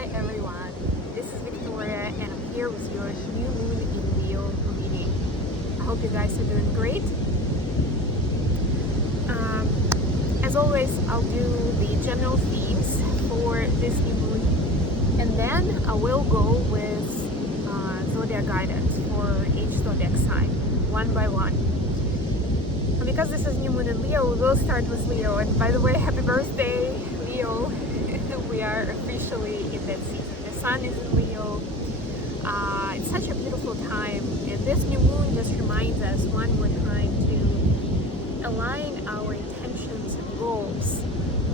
Hi everyone, this is Victoria and I'm here with your new moon in Leo reading. I hope you guys are doing great. As always, I'll do the general themes for this new moon and then I will go with Zodiac guidance for each Zodiac sign, one by one. And because this is new moon in Leo, we will start with Leo. And by the way, happy birthday, Leo! We are officially in that season. The sun is in Leo. It's such a beautiful time, and this new moon just reminds us one more time to align our intentions and goals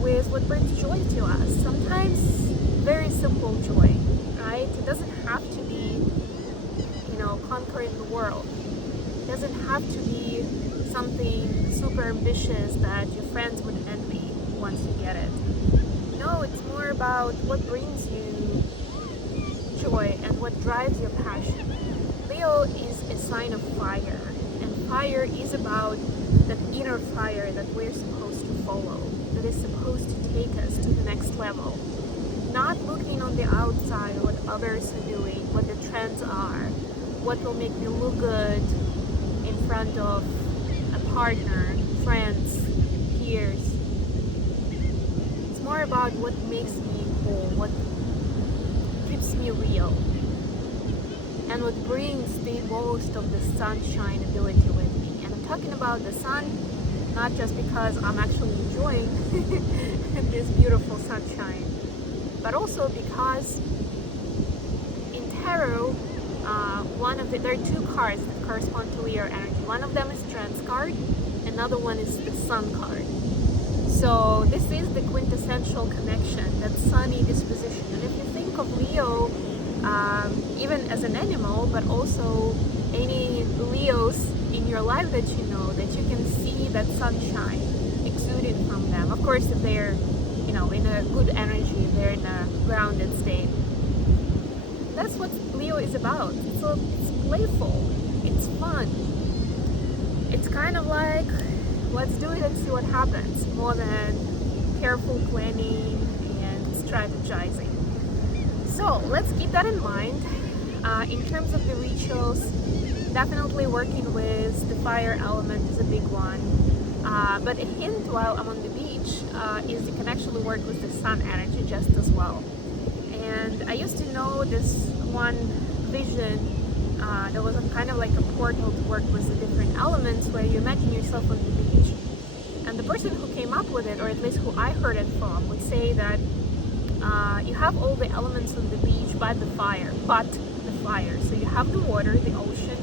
with what brings joy to us. Sometimes very simple joy, right? It doesn't have to be, conquering the world. It doesn't have to be something super ambitious that your friends would envy once you get it. No, it's more about what brings you joy and what drives your passion. Leo is a sign of fire, and fire is about that inner fire that we're supposed to follow, that is supposed to take us to the next level. Not looking on the outside what others are doing, what the trends are, what will make me look good in front of a partner, friends, peers. It's more about what makes me whole, what keeps me real, and what brings the most of the sunshine ability with me. And I'm talking about the sun, not just because I'm actually enjoying this beautiful sunshine, but also because in tarot, there are two cards that correspond to Leo energy. One of them is Strength card, another one is the Sun card. So this is the quintessential connection, that sunny disposition. And if you think of Leo, even as an animal, but also any Leos in your life that you know, that you can see that sunshine exuding from them. Of course, if they're, in a good energy, they're in a grounded state. That's what Leo is about. So it's playful, it's fun. It's kind of like, let's do it and see what happens, more than careful planning and strategizing. So let's keep that in mind. In terms of the rituals, definitely working with the fire element is a big one. But a hint while I'm on the beach is you can actually work with the sun energy just as well. And I used to know this one vision. There was kind of like a portal to work with the different elements where you imagine yourself on the beach. And the person who came up with it, or at least who I heard it from, would say that you have all the elements on the beach but the fire. So you have the water, the ocean,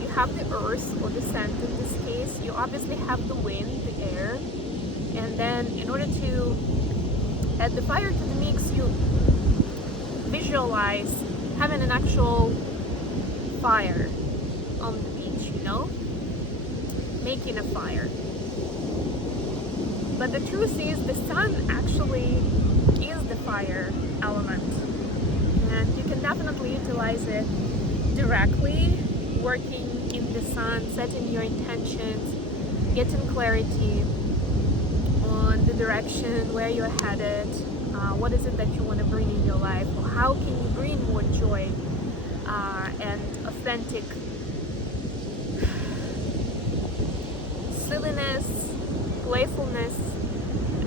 you have the earth or the sand in this case, you obviously have the wind, the air, and then in order to add the fire to the mix, you visualize having an actual fire on the beach, making a fire. But the truth is the sun actually is the fire element, and you can definitely utilize it directly, working in the sun, setting your intentions, getting clarity on the direction where you're headed. What is it that you want to bring in your life? Or how can you bring more joy and authentic silliness, playfulness,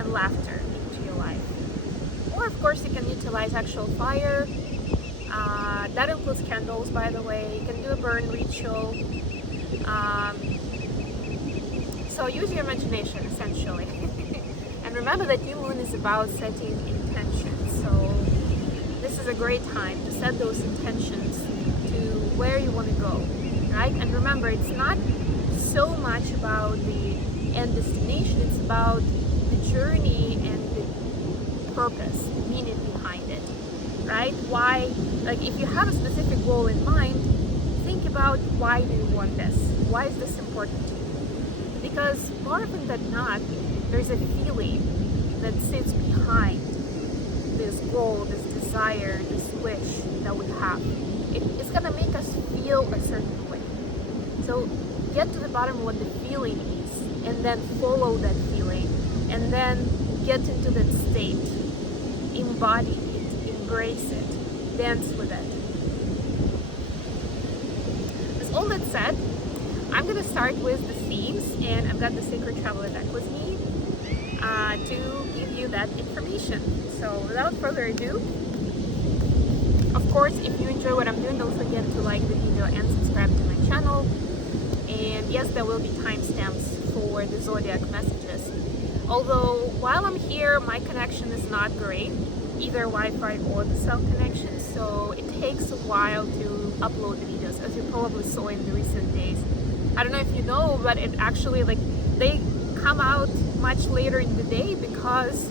and laughter into your life? Or of course you can utilize actual fire. That includes candles, by the way. You can do a burn ritual. So use your imagination, essentially. And remember that new moon is about setting intentions. So this is a great time to set those intentions to where you want to go, right? And remember, it's not so much about the end destination, it's about the journey and the purpose, the meaning behind it, right? Why, like if you have a specific goal in mind, think about why do you want this? Why is this important to you? Because more often than not, there's a feeling that sits behind this goal, this desire, this wish that we have. It's gonna make us feel a certain way. So get to the bottom of what the feeling is, and then follow that feeling, and then get into that state, embody it in embrace it, dance with it. With all that said, I'm gonna start with the themes, and I've got the Sacred Traveler deck with me to give you that information. So without further ado, of course, if you enjoy what I'm doing, don't forget to like the video and subscribe to my channel. And yes, there will be timestamps for the Zodiac messages. Although while I'm here, my connection is not great, either Wi-Fi or the cell connection, so it takes a while to upload the videos, as you probably saw in the recent days. I don't know if you know, but it actually, like, they come out much later in the day because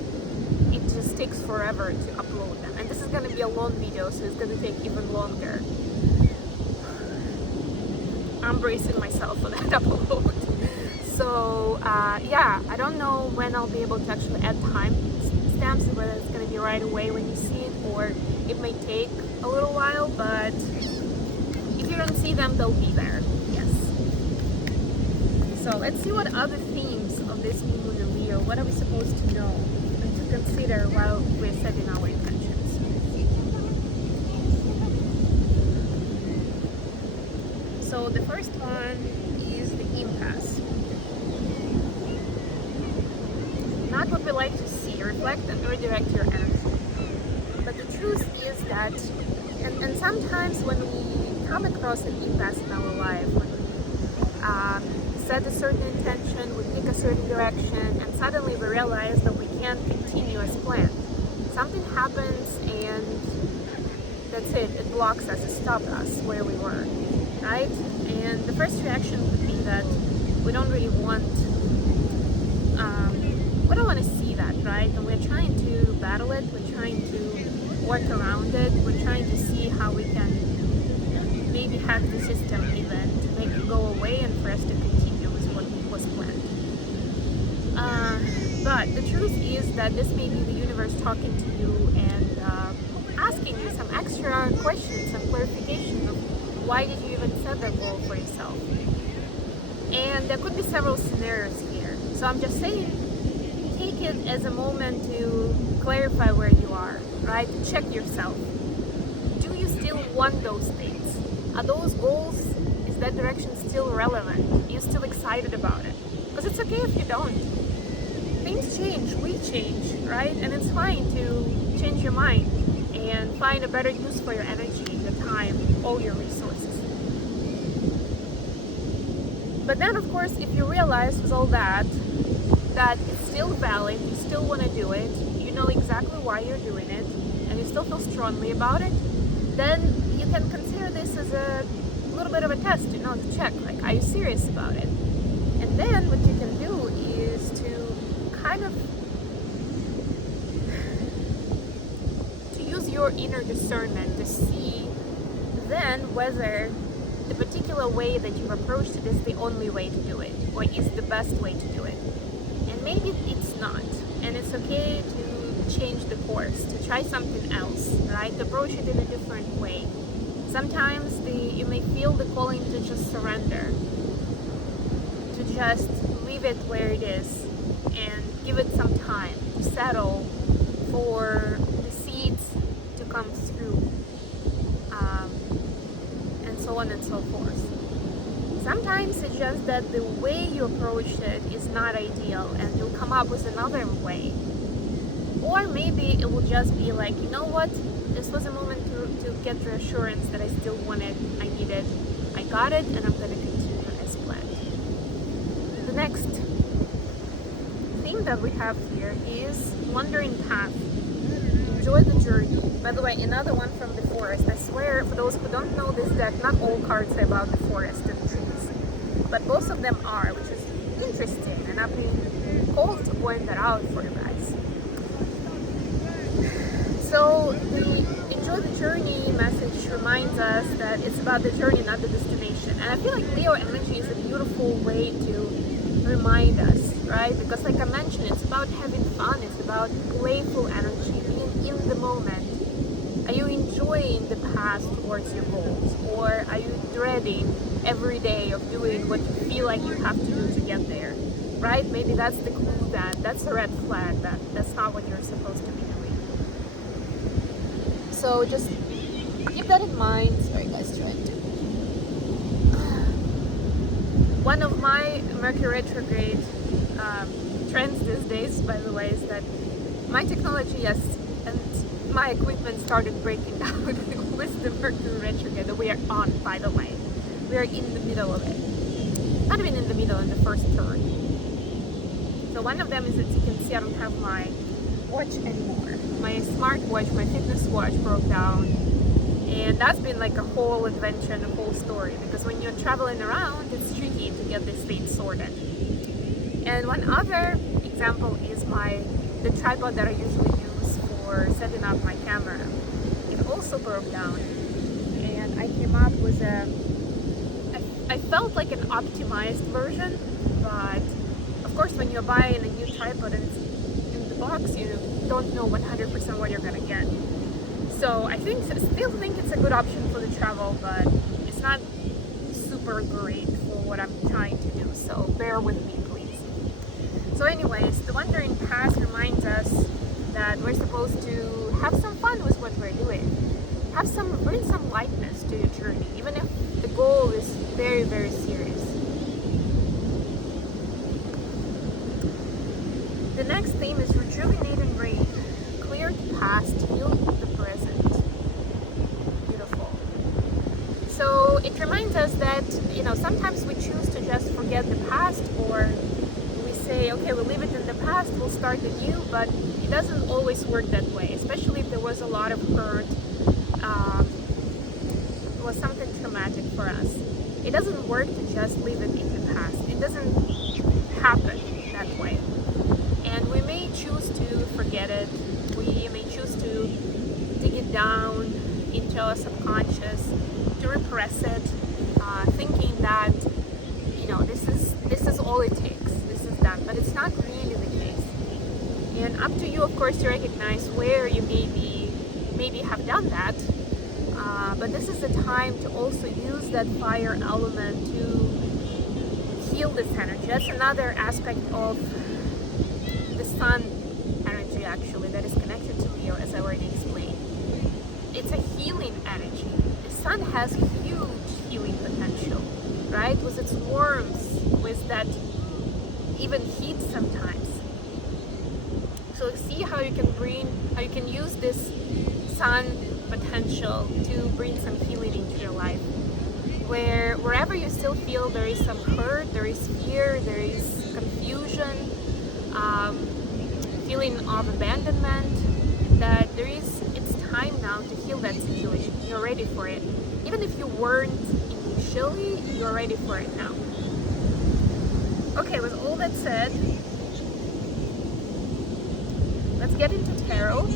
it just takes forever to upload them. And this is going to be a long video, so it's going to take even longer. I'm bracing myself for that upload. So yeah, I don't know when I'll be able to actually add time stamps, whether it's going to be right away when you see it, or it may take a little while, but if you don't see them, they'll be there. Yes. So let's see what other themes of this new moon in Leo, what are we supposed to know and to consider while we're setting our intentions. So the first one is the impasse. Not what we like to see. Reflect and redirect your energy. But the truth is that, and sometimes when we come across an impasse in our life, when we set a certain intention, we pick a certain direction, and suddenly we realize that we can't continue as planned. Something happens and that's it. It blocks us, it stops us where we were, right? And the first reaction would be that we don't really want, we don't want to see that, right? And we're trying to battle it, we're trying to work around it, we're trying to see how we can maybe hack the system even to make it go away and for us to continue with what was planned. But the truth is that this may be the universe talking to you and asking you some extra questions, some clarification of why did you even set that goal for yourself. And there could be several scenarios here. So I'm just saying, take it as a moment to clarify where you are, right? Check yourself. Do you still want those things? Are those goals, is that direction still relevant? Are you still excited about it? Because it's okay if you don't. Things change, we change, right? And it's fine to change your mind and find a better use for your energy, your time, all your resources. But then, of course, if you realize with all that, that it's still valid, you still want to do it, you know exactly why you're doing it, and you still feel strongly about it, then you can consider this as a little bit of a test, you know, to check, like, are you serious about it? And then what you can do is to kind of to use your inner discernment to see then whether the particular way that you've approached it is the only way to do it, or is the best way to do it. And maybe it's not, and it's okay to change the course, to try something else, right? To approach it in a different way. Sometimes you may feel the calling to just surrender, to just leave it where it is and give it some time to settle, for the seeds to come through, and so on and so forth. Sometimes it's just that the way you approach it is not ideal and you'll come up with another way. Or maybe it will just be like, you know what, this was a moment to get reassurance that I still wanted, I needed, I got it, and I'm going to continue as planned. The next theme that we have here is wandering path. Enjoy the journey. By the way, another one from the forest. I swear, for those who don't know this deck, not all cards are about the forest and trees, but most of them are, which is interesting, and I've been called to point that out for you guys. So the enjoy the journey message reminds us that it's about the journey, not the destination. And I feel like Leo energy is a beautiful way to remind us, right? Because like I mentioned, it's about having fun, it's about playful energy, being in the moment. Are you enjoying the path towards your goals, or are you dreading every day of doing what you feel like you have to do to get there, right? Maybe that's the clue, that's a red flag, that's not what you're supposed to be doing. So just keep that in mind. Sorry guys, trying to. One of my Mercury retrograde trends these days, by the way, is that my technology, yes, and my equipment started breaking down with the Mercury retrograde that we are on, by the way. We are in the middle of it. Not even in the middle, in the first turn. So one of them is that you can see I don't have my watch anymore. My smartwatch, my fitness watch broke down. And that's been like a whole adventure and a whole story, because when you're traveling around, it's tricky to get this thing sorted. And one other example is the tripod that I usually use for setting up my camera. It also broke down, and I came up with I felt like an optimized version, but of course when you're buying a new tripod and it's in the box, you don't know 100% what you're gonna get. So I still think it's a good option for the travel, but it's not super great for what I'm trying to do, so bear with me please. So anyways, the Wandering Past reminds us that we're supposed to have some fun with what we're doing. Bring some lightness to your journey, even if the goal is very, very serious. The next theme is rejuvenating rain. Clear the past, heal the present. Beautiful. So it reminds us that, sometimes we choose to just forget the past, or we say, okay, we'll leave it in the past, we'll start anew, but it doesn't always work that way, especially if there was a lot of hurt, it was something traumatic for us. It doesn't work to just leave it in the past. It doesn't happen that way. And we may choose to forget it. We may choose to dig it down into our subconscious, to repress it, thinking that, this is all it takes. This is done. But it's not really the case. And up to you, of course, to recognize where you maybe have done that. But this is the time to also use that fire element to heal this energy. That's another aspect of the sun energy, actually, that is connected to Leo, as I already explained. It's a healing energy. The sun has huge healing potential, right? With its warmth, with that even heat sometimes. So see how you can use this sun potential to bring some healing into your life. Wherever you still feel there is some hurt, there is fear, there is confusion, feeling of abandonment, it's time now to heal that situation. You're ready for it. Even if you weren't initially, you're ready for it now. Okay, with all that said, let's get into tarot.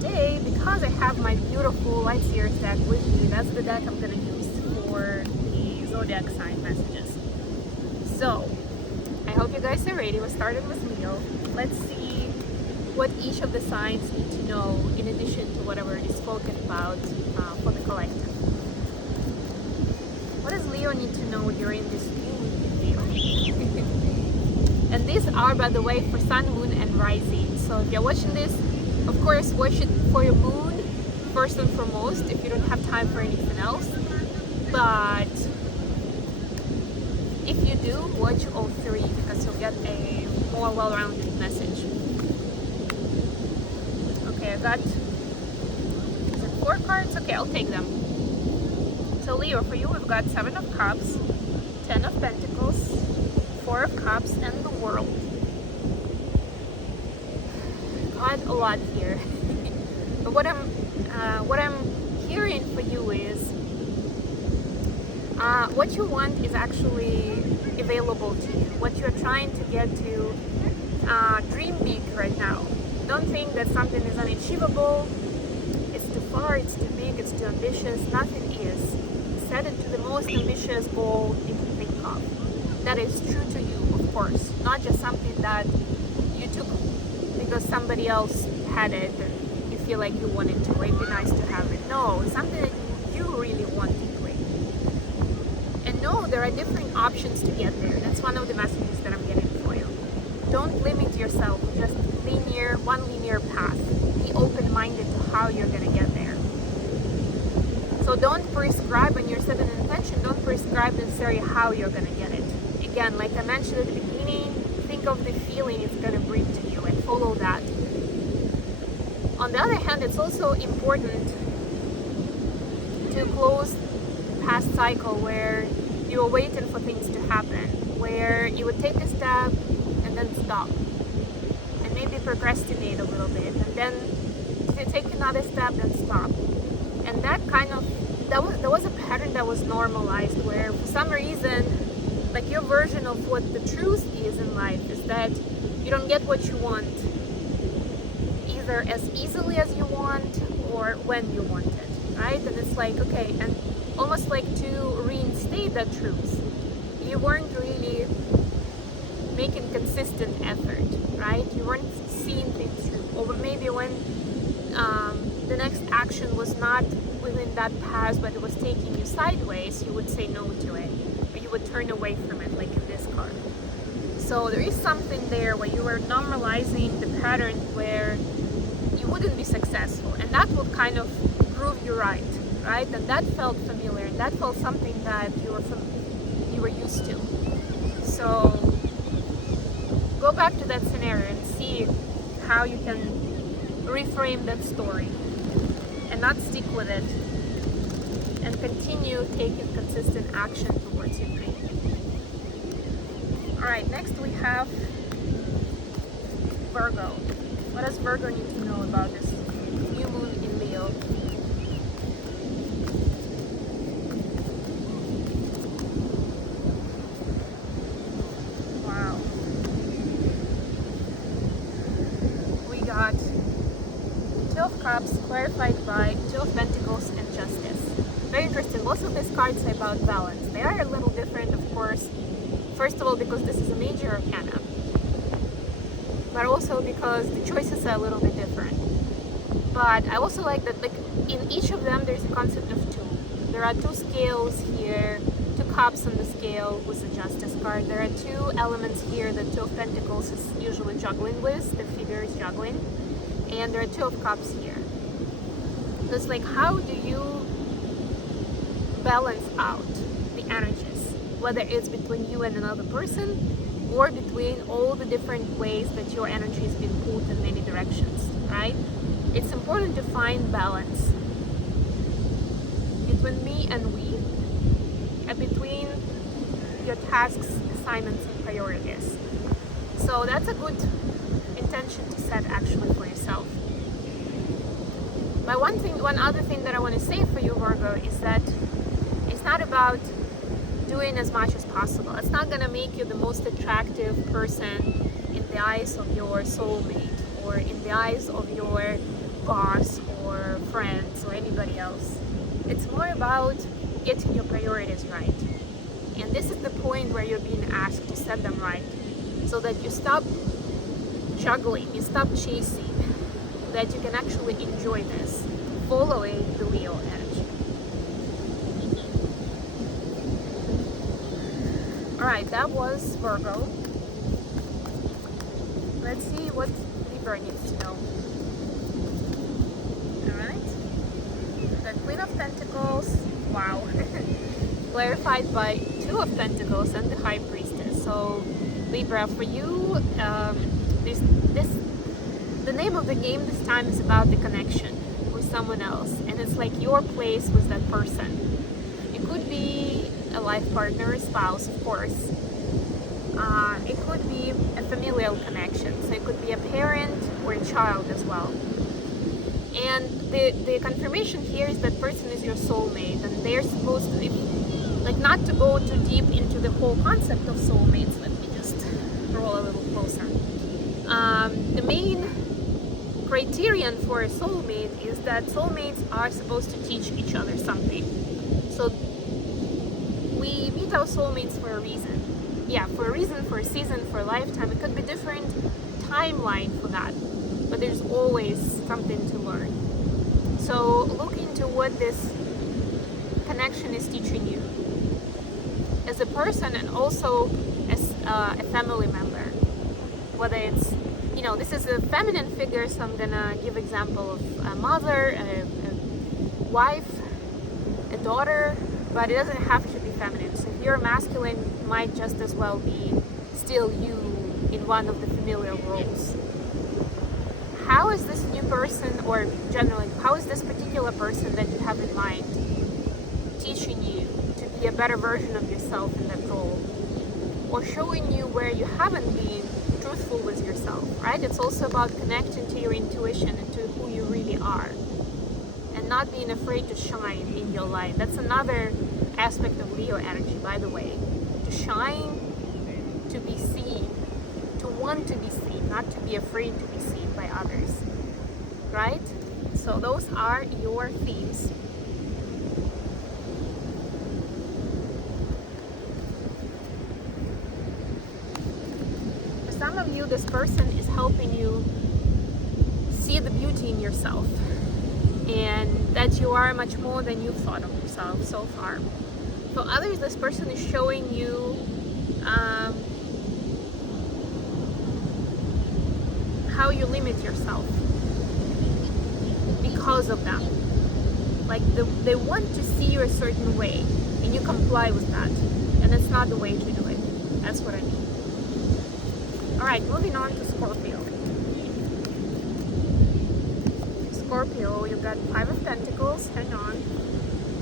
Today, because I have my beautiful Light Seers deck with me, that's the deck I'm going to use for the Zodiac sign messages. So, I hope you guys are ready. We're starting with Leo. Let's see what each of the signs need to know in addition to whatever is spoken about for the collective. What does Leo need to know during this new Leo? And these are, by the way, for Sun, Moon, and Rising. So if you're watching this, of course, watch it for your moon first and foremost if you don't have time for anything else. But if you do, watch all three because you'll get a more well-rounded message. Okay, I got 4 cards. Okay, I'll take them. So Leo, for you, we've got 7 of Cups, 10 of Pentacles, 4 of Cups, and the World. Got a lot here. But what I'm hearing for you is what you want is actually available to you. What you're trying to get to, dream big right now. Don't think that something is unachievable, it's too far, it's too big, it's too ambitious. Nothing is. Set it to the most ambitious goal you can think of. That is true to you, of course. Not just something that you took because somebody else had it and you feel like you wanted to. It'd be nice to have it. No, something that you really want deeply. And no, there are different options to get there. That's one of the messages that I'm getting for you. don't limit yourself with just one linear path. Be open-minded to how you're gonna get there. So don't prescribe when you're setting an intention, don't prescribe necessarily how you're gonna get it. Again, like I mentioned at the beginning, think of the feeling it's gonna bring to you and follow that. On the other hand, it's also important to close the past cycle where you were waiting for things to happen, where you would take a step and then stop, and maybe procrastinate a little bit, and then take another step and stop. And that was a pattern that was normalized, where for some reason, like your version of what the truth is in life is that you don't get what you want either as easily as you want or when you want it, right? And it's like, okay, and almost like to reinstate that truth, you weren't really making consistent effort, right? You weren't seeing things through, or maybe when the next action was not within that path but it was taking you sideways, you would say no to it, or you would turn away from it, like in this card. So there is something there where you are normalizing the pattern where you wouldn't be successful, and that would kind of prove you right? And that felt familiar, and that felt something that you were used to. So go back to that scenario and see how you can reframe that story and not stick with it, and continue taking consistent action towards your dream. Alright, next we have Virgo. What does Virgo need to know about this new moon in Leo? Wow. We got Two of Cups clarified by Two of Pentacles and Justice. Very interesting. Most of these cards are about balance. They are a little different, of course. First of all, because this is a major arcana, but also because the choices are a little bit different. But I also like that, like, in each of them there's a concept of two. There are two scales here, two cups on the scale with the Justice card. There are two elements here that Two of Pentacles is usually juggling with, the figure is juggling, and there are Two of Cups here. So it's like, how do you balance out the energies, whether it's between you and another person, or between all the different ways that your energy is being pulled in many directions, right? It's important to find balance between me and we, and between your tasks, assignments, and priorities. So that's a good intention to set actually for yourself. But one other thing that I want to say for you, Virgo, is that it's not about doing as much as possible. It's not going to make you the most attractive person in the eyes of your soulmate, or in the eyes of your boss or friends or anybody else. It's more about getting your priorities right. And this is the point where you're being asked to set them right, so that you stop juggling, you stop chasing, that you can actually enjoy this, following the Leo energy. Alright, that was Virgo. Let's see what Libra needs to know. Alright. The Queen of Pentacles, wow. Clarified by Two of Pentacles and the High Priestess. So Libra, for you, the name of the game this time is about the connection with someone else, and it's like your place with that person. It could be a life partner, a spouse, of course. It could be a familial connection, so it could be a parent or a child as well. And the confirmation here is that person is your soulmate, and they're supposed to, like, not to go too deep into the whole concept of soulmates. Let me just roll a little closer. The main criterion for a soulmate is that soulmates are supposed to teach each other something. So we meet our soulmates for a reason. Yeah, for a reason, for a season, for a lifetime. It could be different timeline for that, but there's always something to learn. So look into what this connection is teaching you as a person, and also as a family member. whether it's, you know, this is a feminine figure, so I'm gonna give example of a mother, a wife, a daughter, but it doesn't have to be feminine. So if you're masculine, it might just as well be still you in one of the familiar roles. How is this new person, or generally, how is this particular person that you have in mind teaching you to be a better version of yourself in that role, or showing you where you haven't been truthful with yourself, right? It's also about connecting to your intuition and to who you really are, and not being afraid to shine in your light. That's another aspect of Leo energy, by the way. To shine, to be seen, to want to be seen, not to be afraid to be seen by others, right? So those are your themes. For some of you, this person is helping you see the beauty in yourself, and that you are much more than you thought of yourself so far. For others, this person is showing you how you limit yourself because of them. Like they want to see you a certain way, and you comply with that, and it's not the way to do it. That's what I mean. Alright, moving on to Scorpio. Scorpio, you've got 5 of Pentacles, hang on,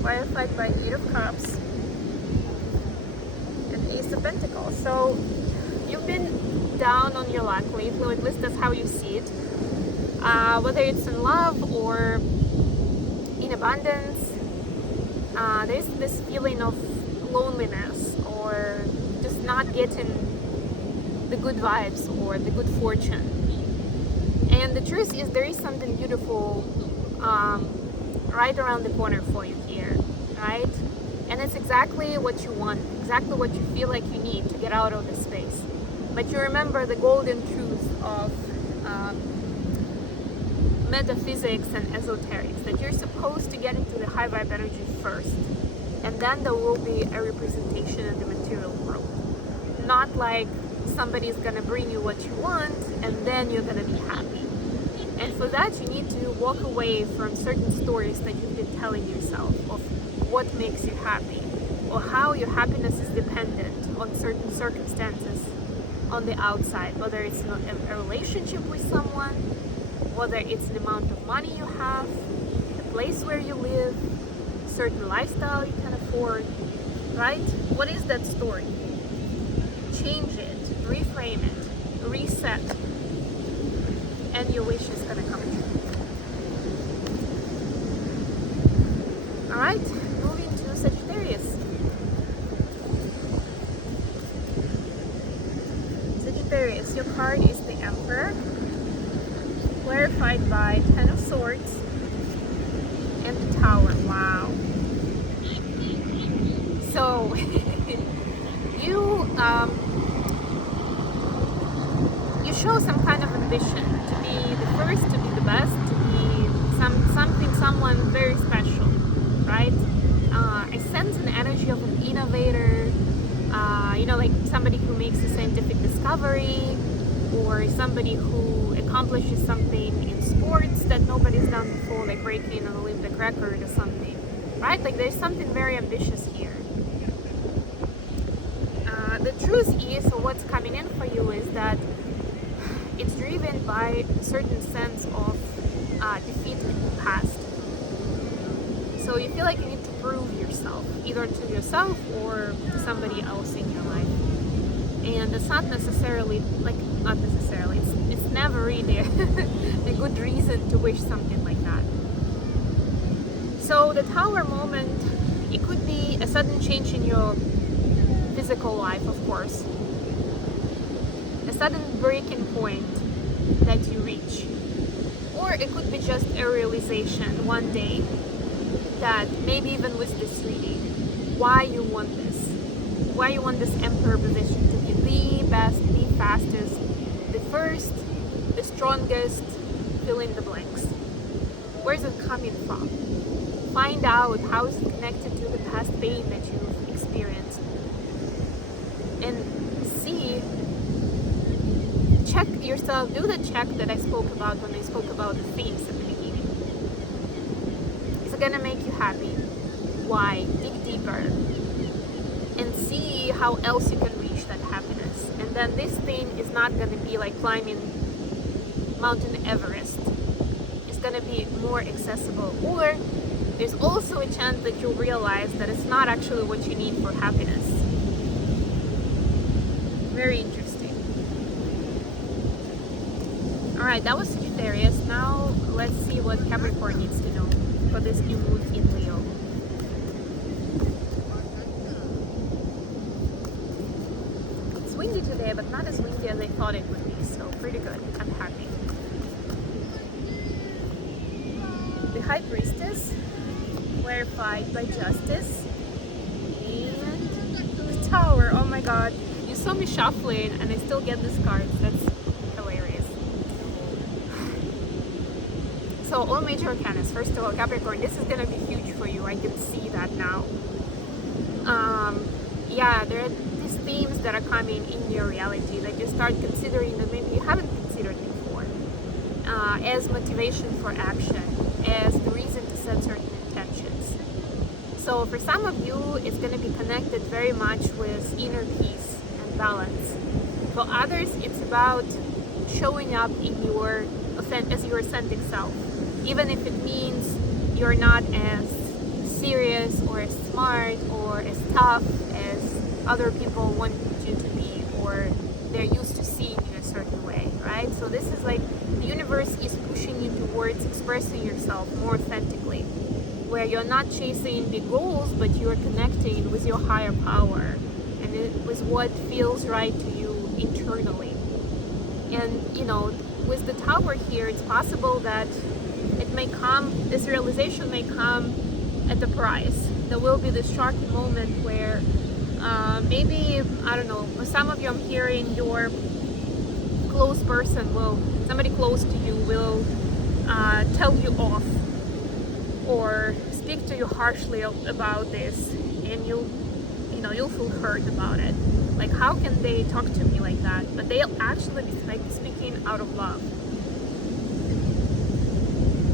clarified by 8 of Cups, and Ace of Pentacles. So you've been down on your luck lately, or at least that's how you see it. Whether it's in love or in abundance, there's this feeling of loneliness, or just not getting the good vibes or the good fortune. And the truth is, there is something beautiful right around the corner for you here, right? And it's exactly what you want, exactly what you feel like you need to get out of this space. But you remember the golden truth of metaphysics and esoterics, that you're supposed to get into the high vibe energy first, and then there will be a representation in the material world. Not like somebody's gonna bring you what you want and then you're gonna be happy. And for that, you need to walk away from certain stories that you've been telling yourself of what makes you happy, or how your happiness is dependent on certain circumstances on the outside, whether it's a relationship with someone, whether it's the amount of money you have, the place where you live, certain lifestyle you can afford, right? What is that story? Change it, reframe it, reset, and your wish is gonna come true. Alright, moving to Sagittarius. Sagittarius, your card is the Emperor, clarified by 10 of Swords and the Tower. Wow. So you show some kind of ambition to be the first, to be the best, to be someone very special, right? I sense an energy of an innovator, like somebody who makes a scientific discovery, or somebody who accomplishes something in sports that nobody's done before, like breaking an Olympic record or something, right? Like there's something very ambitious here. The truth is, or what's coming in for you is that it's driven by a certain sense of defeat in the past. So you feel like you need to prove yourself, either to yourself or to somebody else in your life. And it's not necessarily, it's never really a good reason to wish something like that. So the Tower moment, it could be a sudden change in your physical life, of course. A sudden breaking point that you reach. Or it could be just a realization one day that maybe even with this reading, why you want this Emperor position to be the best, the fastest, the first, the strongest, fill in the blanks. Where is it coming from? Find out how is it connected to the past pain that you've experienced. And check yourself, do the check that I spoke about when I spoke about the themes at the beginning. Is it gonna make you happy? Why? Dig deeper and see how else you can reach that happiness. And then this thing is not gonna be like climbing Mountain Everest. It's gonna be more accessible. Or there's also a chance that you'll realize that it's not actually what you need for happiness. Very interesting. Alright, that was Sagittarius. Now let's see what Capricorn needs to know for this new moon in Leo. It's windy today, but not as windy as I thought it would be, so pretty good. I'm happy. The High Priestess, clarified by Justice, and the Tower. Oh my god, you saw me shuffling and I still get this card. That's hilarious. So all major arcanas. First of all, Capricorn, this is gonna be huge for you. I can see that now. Yeah, there are these themes that are coming in your reality that you start considering that maybe you haven't considered before, as motivation for action, as the reason to set certain intentions. So for some of you, it's going to be connected very much with inner peace and balance. For others, it's about showing up in your as your authentic self, even if it means you're not as serious or as smart or as tough as other people want you to be, or they're used to seeing you a certain way, right? So this is like the universe is pushing you towards expressing yourself more authentically, where you're not chasing big goals, but you're connecting with your higher power and with what feels right to you internally. And you know, with the Tower here, it's possible that it may come, this realization may come at the price. There will be this shocking moment where maybe, I don't know, for some of you I'm hearing your close person will, somebody close to you will tell you off or speak to you harshly about this, and you'll feel hurt about it. Like, how can they talk to me like that? But they'll actually be like speaking out of love.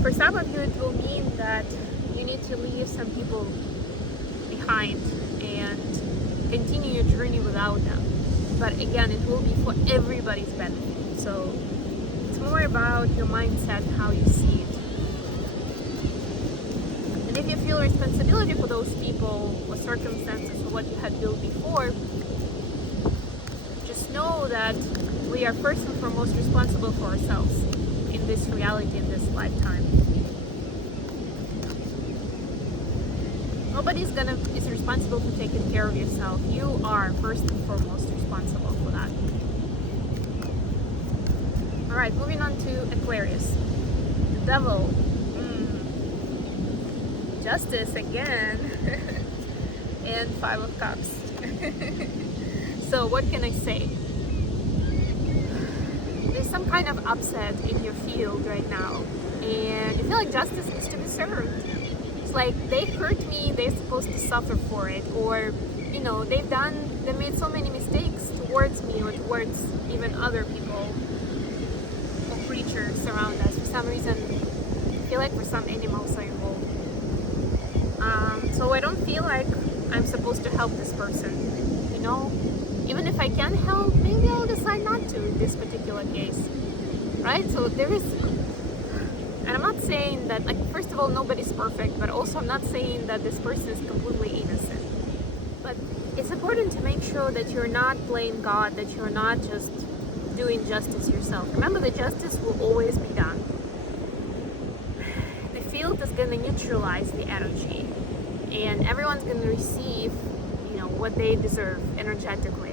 For some of you, it will mean that you need to leave some people behind and continue your journey without them. But again, it will be for everybody's benefit. So it's more about your mindset, how you see it. And if you feel responsibility for those people or circumstances or what you had built before, just know that we are first and foremost responsible for ourselves in this reality, in this lifetime. Nobody is responsible for taking care of yourself. You are first and foremost responsible for that. Alright, moving on to Aquarius. The Devil. Justice again. And Five of Cups. So what can I say? There's some kind of upset in your field right now, and you feel like justice needs to be served. It's like, they hurt me, they're supposed to suffer for it, or you know, they made so many mistakes towards me or towards even other people or creatures around us. For some reason, I feel like for some animals are involved. So I don't feel like I'm supposed to help this person, you know? Even if I can help, maybe I'll decide not to in this particular case, right? So there is, and I'm not saying that, like, first of all, nobody's perfect, but also I'm not saying that this person is completely innocent. But it's important to make sure that you're not playing God, that you're not just doing justice yourself. Remember that justice will always be done. The field is going to neutralize the energy, and everyone's going to receive, you know, what they deserve energetically.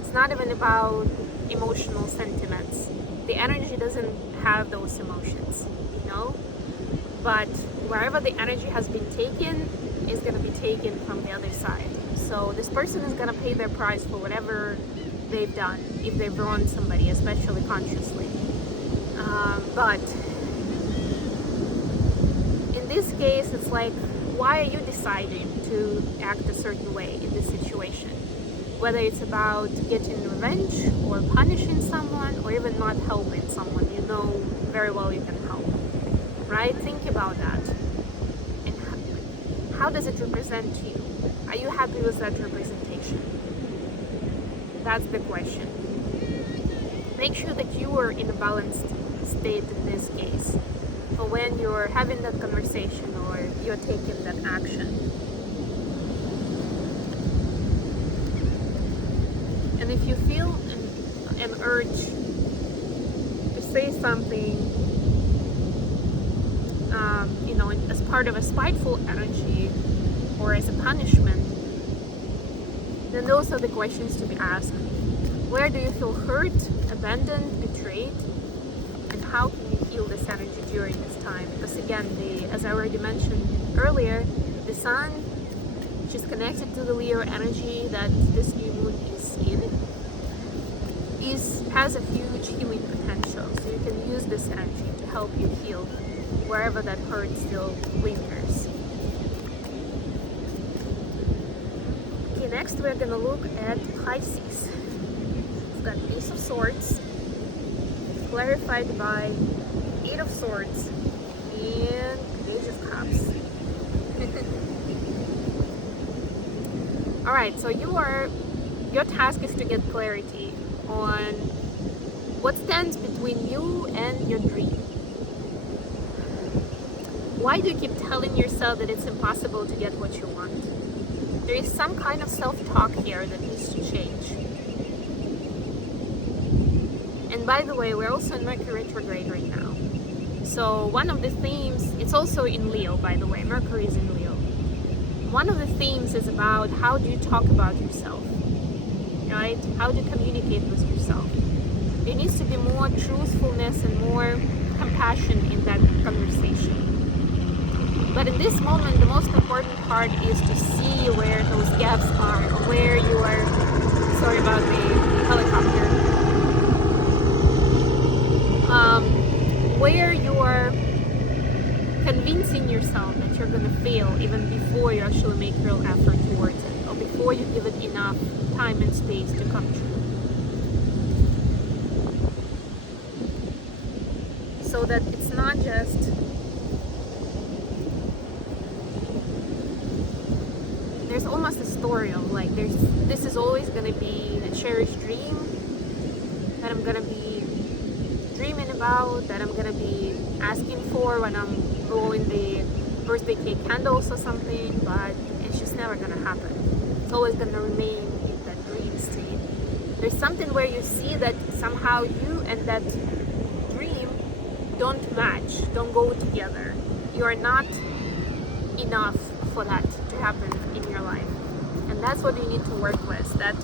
It's not even about emotional sentiments. The energy doesn't have those emotions, you know? But wherever the energy has been taken is going to be taken from the other side. So this person is going to pay their price for whatever they've done, if they've wronged somebody, especially consciously. But in this case, it's like, why are you deciding to act a certain way in this situation? whether it's about getting revenge or punishing someone or even not helping someone you know very well you can help, right? Think about that. And how does it represent you? Are you happy with that representation? That's the question. Make sure that you are in a balanced state in this case for when you're having that conversation or you're taking that action. And if you feel an urge to say something, as part of a spiteful energy or as a punishment, then those are the questions to be asked. Where do you feel hurt, abandoned, betrayed? And how can you heal this energy during this time? Because again, as I already mentioned earlier, the sun, which is connected to the Leo energy that this new moon is in, has a huge healing potential. So you can use this energy to help you heal wherever that hurt still lingers. Okay, next we're gonna look at Pisces. We've got Ace of Swords, clarified by 8 of Swords, and Page of Cups. Alright, so your task is to get clarity on what stands between you and your dream. Why do you keep telling yourself that it's impossible to get what you want? There is some kind of self-talk here that needs to change. And by the way, we're also in Mercury retrograde right now. So one of the themes, it's also in Leo, by the way, Mercury is in Leo. One of the themes is about how do you talk about yourself, right? How do you communicate with yourself? There needs to be more truthfulness and more compassion in that conversation. But in this moment, the most important part is to see where those gaps are, or where you are, sorry about the helicopter, where you are convincing yourself that you're going to fail even before you actually make real effort towards it, or before you give it enough time and space to come true. So that it's not just there's almost a story of like this is always going to be the cherished dream that I'm going to be dreaming about, that I'm going to be asking for when I'm blowing the birthday cake candles or something, but it's just never going to happen. It's always going to remain in that dream state. There's something where you see that somehow you and that dream don't match, don't go together. You are not enough for that to happen in your life. And that's what you need to work with, that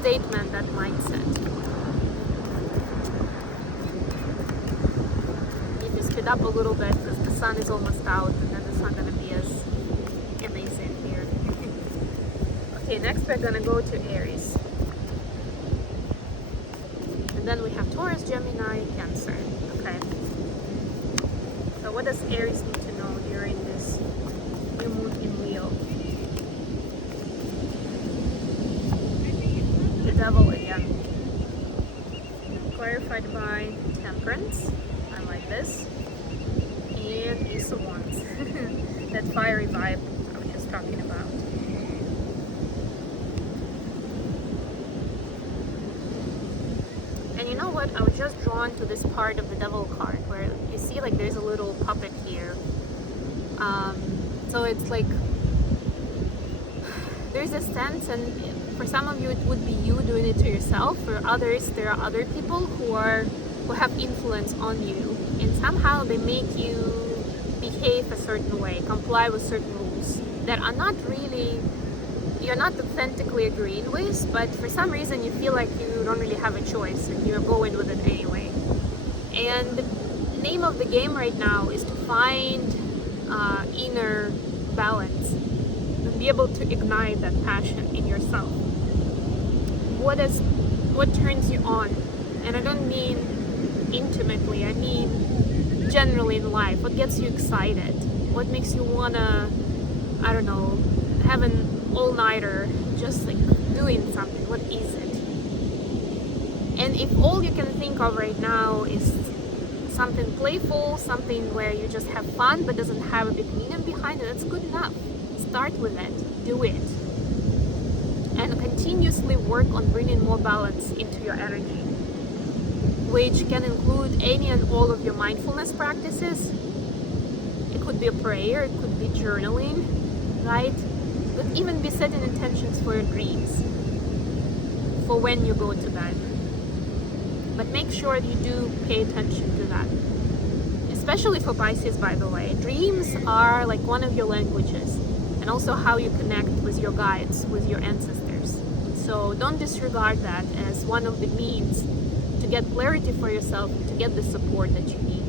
statement, that mindset. You need to speed up a little bit because the sun is almost out and then it's not going to be as amazing here. Okay, next we're going to go to Aries. And then we have Taurus, Gemini, Cancer. Okay. So what does Aries need to know during this new moon in Leo? The Devil again. Clarified by Temperance. I like this. And Ace of Wands. That fiery vibe I was just talking about. And you know what? I was just drawn to this part of the Devil card where you see like there's a little puppet here. So it's like there's a sense, and for some of you it would be you doing it to yourself. For others, there are other people who have influence on you, and somehow they make you behave a certain way, comply with certain rules that are not really, you're not authentically agreeing with, but for some reason you feel like you don't really have a choice and you're going with it anyway. And the name of the game right now is to find inner balance and be able to ignite that passion in yourself. What turns you on? And I don't mean intimately, I mean generally in life. What gets you excited? What makes you wanna, I don't know, have an all-nighter, just like do doing something. What is it? And if all you can think of right now is something playful, something where you just have fun but doesn't have a big meaning behind it, that's good enough. Start with it, do it, and continuously work on bringing more balance into your energy, which can include any and all of your mindfulness practices. It could be a prayer, it could be journaling, right? It could even be setting intentions for your dreams, for when you go to bed. But make sure you do pay attention to that. Especially for Pisces, by the way. Dreams are like one of your languages, and also how you connect with your guides, with your ancestors. So don't disregard that as one of the means to get clarity for yourself, to get the support that you need.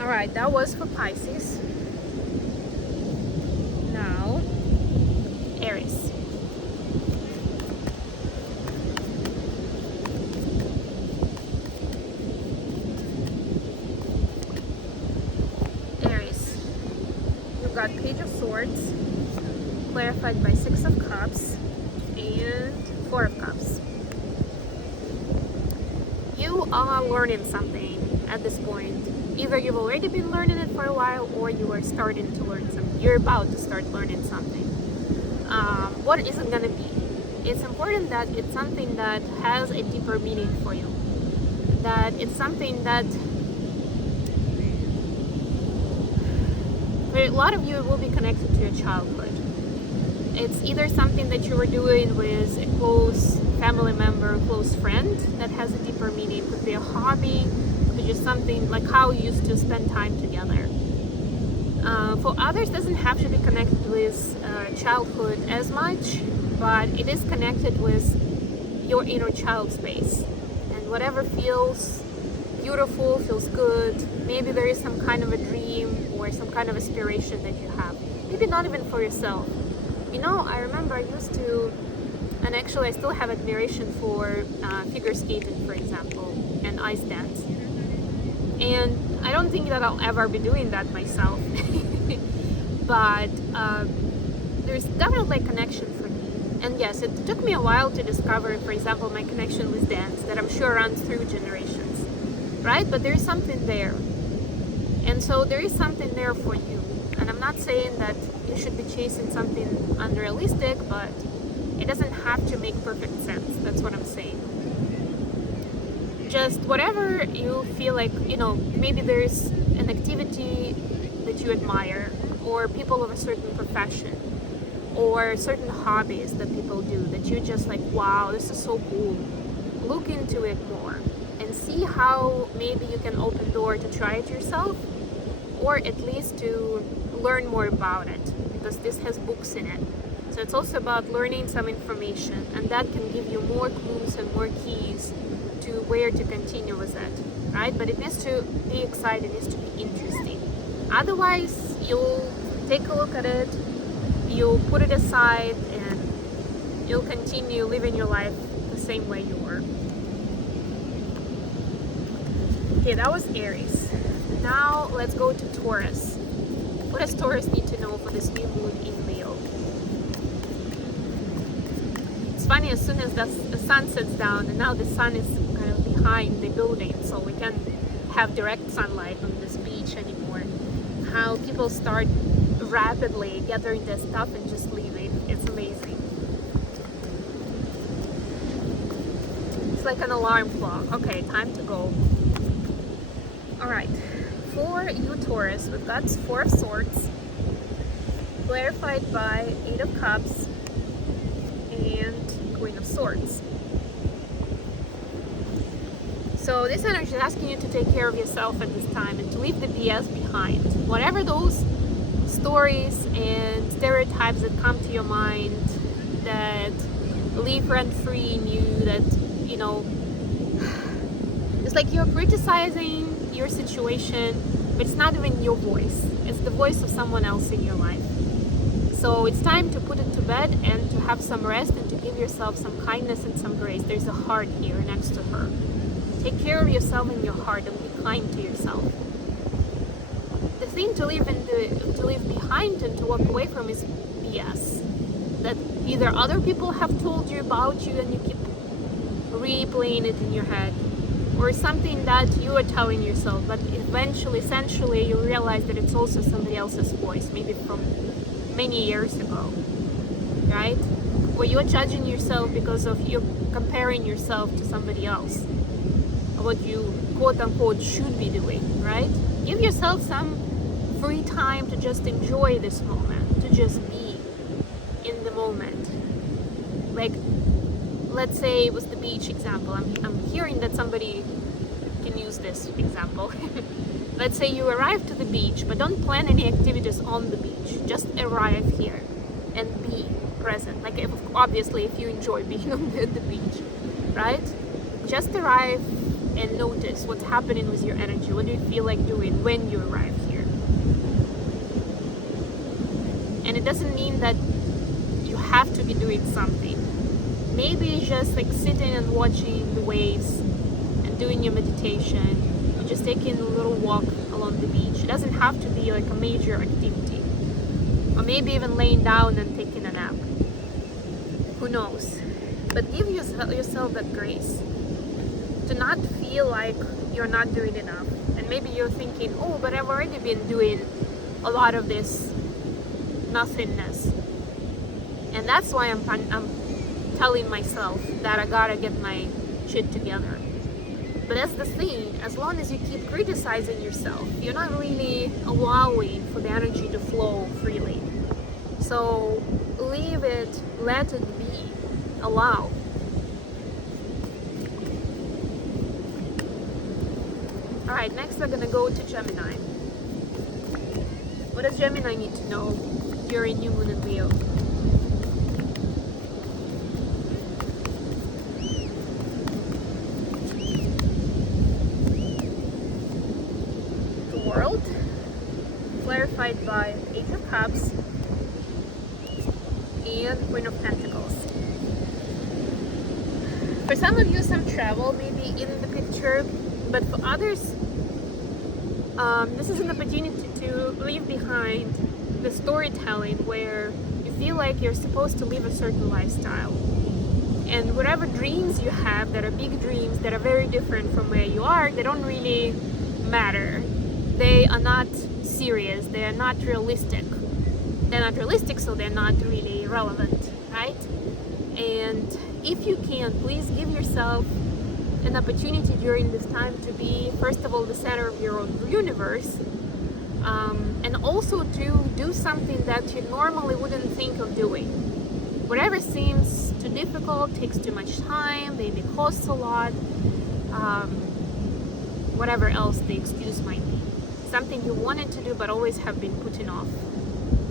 Alright, that was for Pisces. Now, Aries. Aries, you've got Page of Swords, clarified by Six of Cups, and Four of Cups. You are learning something at this point. Either you've already been learning it for a while, or you are starting to learn something. You're about to start learning something. What is it going to be? It's important that it's something that has a deeper meaning for you. That it's something that, for a lot of you, it will be connected to your childhood. It's either something that you were doing with a close family member, close friend, that has a deeper meaning. It could be a hobby, just something like how you used to spend time together. For others, it doesn't have to be connected with childhood as much, but it is connected with your inner child space, and whatever feels beautiful, feels good. Maybe there is some kind of a dream or some kind of aspiration that you have, maybe not even for yourself. You know, I remember I used to, and actually I still have admiration for figure skating, for example, and ice dance. And I don't think that I'll ever be doing that myself. But there's definitely a connection for me. And yes, it took me a while to discover, for example, my connection with dance that I'm sure runs through generations, right? But there's something there. And so there is something there for you. And I'm not saying that you should be chasing something unrealistic, but it doesn't have to make perfect sense. That's what I'm saying. Just whatever you feel like, you know, maybe there's an activity that you admire, or people of a certain profession, or certain hobbies that people do that you're just like, wow, this is so cool. Look into it more and see how maybe you can open the door to try it yourself, or at least to learn more about it, because this has books in it. So it's also about learning some information, and that can give you more clues and more keys to where to continue with it, right? But it needs to be exciting, it needs to be interesting. Otherwise, you'll take a look at it, you'll put it aside, and you'll continue living your life the same way you were. Okay, that was Aries. Now let's go to Taurus. What does Taurus need to know for this new moon in Leo? It's funny, as soon as the sun sets down, and now the sun is kind of behind the building, so we can't have direct sunlight on this beach anymore, how people start rapidly gathering their stuff and just leaving. It's amazing. It's like an alarm clock. Okay, time to go. Alright, for you Taurus, we've got Four of Swords, clarified by Eight of Cups, and Queen of Swords. So this energy is asking you to take care of yourself at this time and to leave the BS behind. Whatever those stories and stereotypes that come to your mind that live rent-free in you, that, you know, it's like you're criticizing your situation, but it's not even your voice. It's the voice of someone else in your life. So it's time to put it to bed and to have some rest and to give yourself some kindness and some grace. There's a heart here next to her. Take care of yourself in your heart and be kind to yourself. The thing to leave behind and to walk away from is BS. That either other people have told you about you and you keep replaying it in your head, or something that you are telling yourself, but eventually, essentially, you realize that it's also somebody else's voice, maybe from many years ago, right? Or you're judging yourself because of you comparing yourself to somebody else, what you quote-unquote should be doing, right? Give yourself some free time to just enjoy this moment, to just be in the moment. Like, let's say it was the beach example. I'm hearing that somebody can use this example. Let's say you arrive to the beach, but don't plan any activities on the beach. Just arrive here and be present. Like, obviously, if you enjoy being on the beach, right? Just arrive and notice what's happening with your energy. What do you feel like doing when you arrive here? And it doesn't mean that you have to be doing something. Maybe just like sitting and watching the waves and doing your meditation, or just taking a little walk along the beach. It doesn't have to be like a major activity. Or maybe even laying down and taking a nap. Who knows? But give yourself that grace to not feel like you're not doing enough. And maybe you're thinking, oh, but I've already been doing a lot of this nothingness. And that's why I'm telling myself that I gotta get my shit together. But that's the thing, as long as you keep criticizing yourself, you're not really allowing for the energy to flow freely. So leave it, let it be, allow. Alright, next we're gonna go to Gemini. What does Gemini need to know during new moon and Leo? World, clarified by Eight of Cups and Queen of Pentacles. For some of you, some travel may be in the picture, but for others, this is an opportunity to leave behind the storytelling where you feel like you're supposed to live a certain lifestyle. And whatever dreams you have that are big dreams that are very different from where you are, they don't really matter. They are not serious, they are not realistic. They're not realistic, so they're not really relevant, right? And if you can, please give yourself an opportunity during this time to be, first of all, the center of your own universe, and also to do something that you normally wouldn't think of doing. Whatever seems too difficult, takes too much time, maybe costs a lot, whatever else the excuse might be. Something you wanted to do but always have been putting off.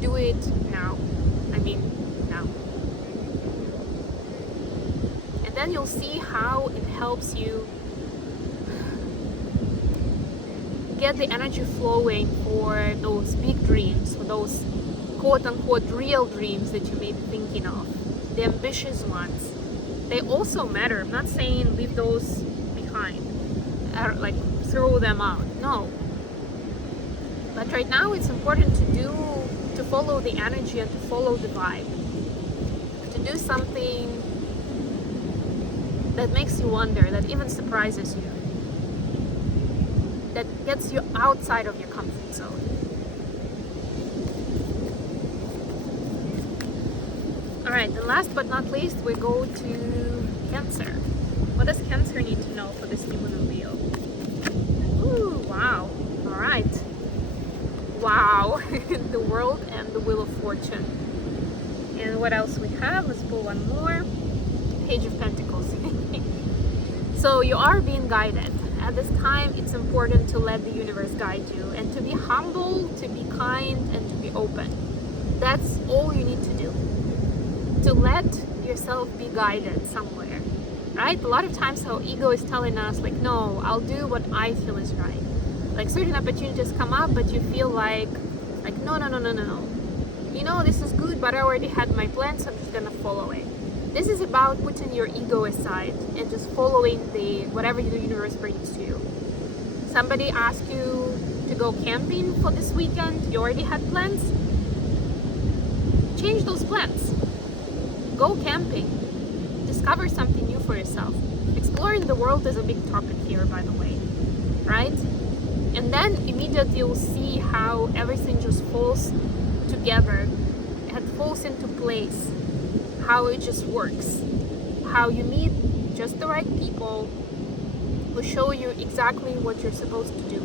Do it now. Now. And then you'll see how it helps you get the energy flowing for those big dreams, for those quote-unquote real dreams that you may be thinking of, the ambitious ones. They also matter. I'm not saying leave those behind, or like throw them out. No. But right now it's important to follow the energy and to follow the vibe. To do something that makes you wonder, that even surprises you. That gets you outside of your comfort zone. Alright, and last but not least, we go to Cancer. What does Cancer need to know for this new moon in Leo? Ooh, wow. Alright. Wow. The World and the Wheel of Fortune. And what else we have? Let's pull one more. Page of Pentacles. So you are being guided. At this time, it's important to let the universe guide you and to be humble, to be kind, and to be open. That's all you need to do. To let yourself be guided somewhere, right? A lot of times our ego is telling us like, no, I'll do what I feel is right. Like certain opportunities come up, but you feel like no. You know, this is good, but I already had my plan, so I'm just gonna follow it. This is about putting your ego aside and just following whatever the universe brings to you. Somebody asks you to go camping for this weekend, you already had plans, change those plans. Go camping. Discover something new for yourself. Exploring the world is a big topic here, by the way, right? And then immediately you'll see how everything just falls together. It falls into place. How it just works. How you meet just the right people who show you exactly what you're supposed to do,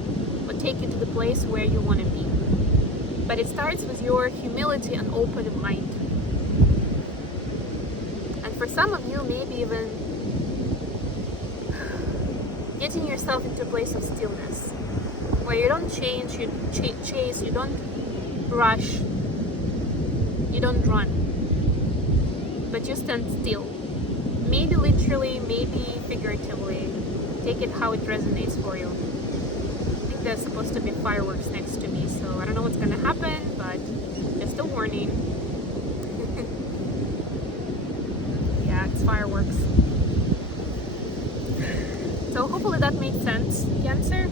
but take you to the place where you want to be. But it starts with your humility and open mind. And for some of you, maybe even getting yourself into a place of stillness, where you don't change, you chase, you don't rush, you don't run, but you stand still. Maybe literally, maybe figuratively. Take it how it resonates for you. I think there's supposed to be fireworks next to me, so I don't know what's gonna happen, but just a warning. Yeah, it's fireworks. So hopefully that made sense, Cancer.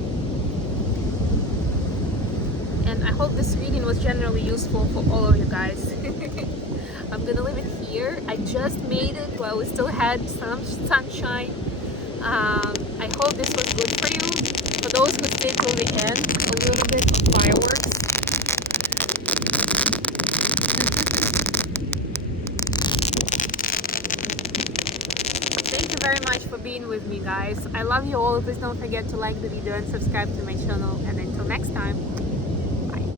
And I hope this reading was generally useful for all of you guys. I'm gonna leave it here. I just made it while we still had some sunshine. I hope this was good for you. For those who stay till the end, a little bit of fireworks. Thank you very much for being with me, guys. I love you all. Please don't forget to like the video and subscribe to my channel. And until next time.